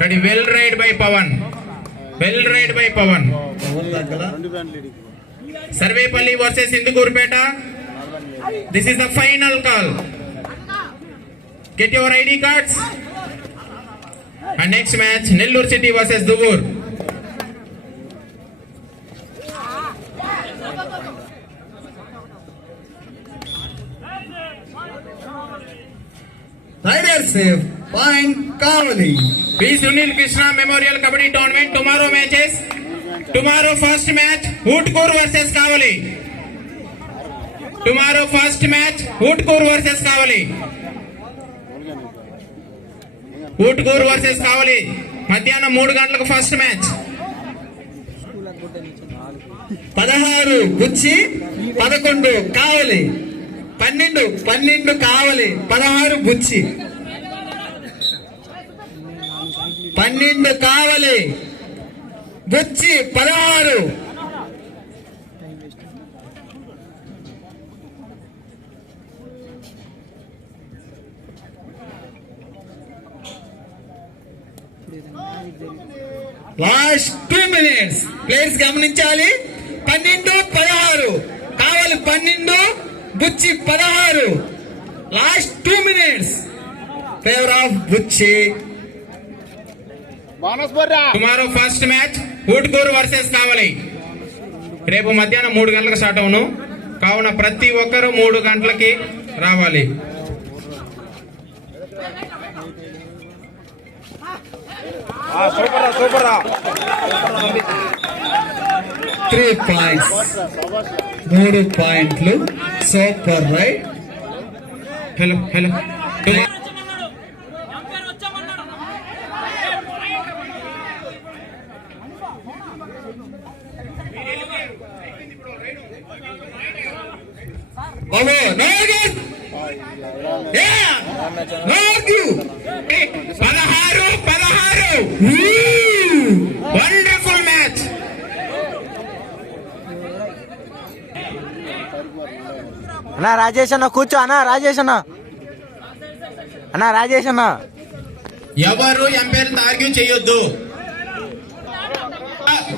Ready, well ride by Pawan. Well ride by Pawan. Sarvepalli versus Indugurpeta. This is the final call. Get your ID cards. And next match, Nellore City versus Dubur. Riders point Kavali. P. Sunil Krishna Memorial Kabaddi Tournament. Tomorrow matches. Tomorrow first match, Utkur versus Kavali. Tomorrow first match, Utkur versus Kavali. Utkur versus Kavali. మధ్యాహ్నం 3 గంటలకు first match. 16 Buchi 11 Kavali. 12 Kavali. 16 Buchi. 12 Kavali. Buchi 16. Last 2 minutes players గమనించాలి. 12 16 Kavali. 12 Buchi 16. Last 2 minutes favour of Buchi. Tomorrow first match Utkur versus Kavali. రేపు మధ్యాహ్నం 3 గంటలకు స్టార్ట్ అవును. కావున ప్రతి ఒక్కరూ 3 గంటలకి రావాలి. సూపర్ 3 points 3 పాయింట్లు. Super right. హలో బాబు no again. No argue. 16 wonderful match. అన్నా రాజేష్ అన్న కూర్చో. అన్నా రాజేష్ అన్న ఎవరు ఎంపైర్ ఆర్గ్యూ చేయొద్దు.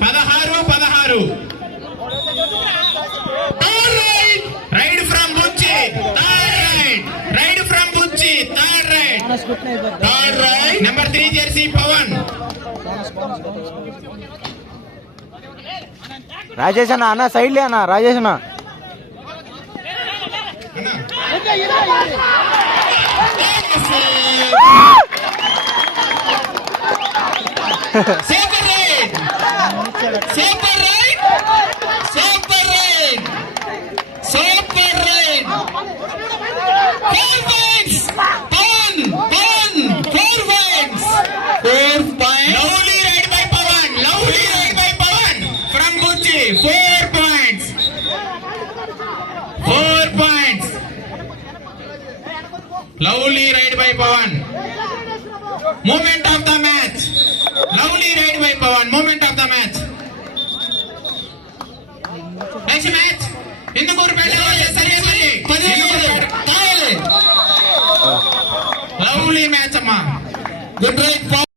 16 raid from Buchi. Raid from Buchi. Third raid number 3 jersey Pavan. Rajesh అన్న సైడ్లే అన్న రాజేష్ అన్న. Lovely ride by Pawan. Moment of the match. Lovely ride by Pawan. Moment of the match. Next match. Indugurpeta versus Sarvepalli. Lovely match amma. Good ride.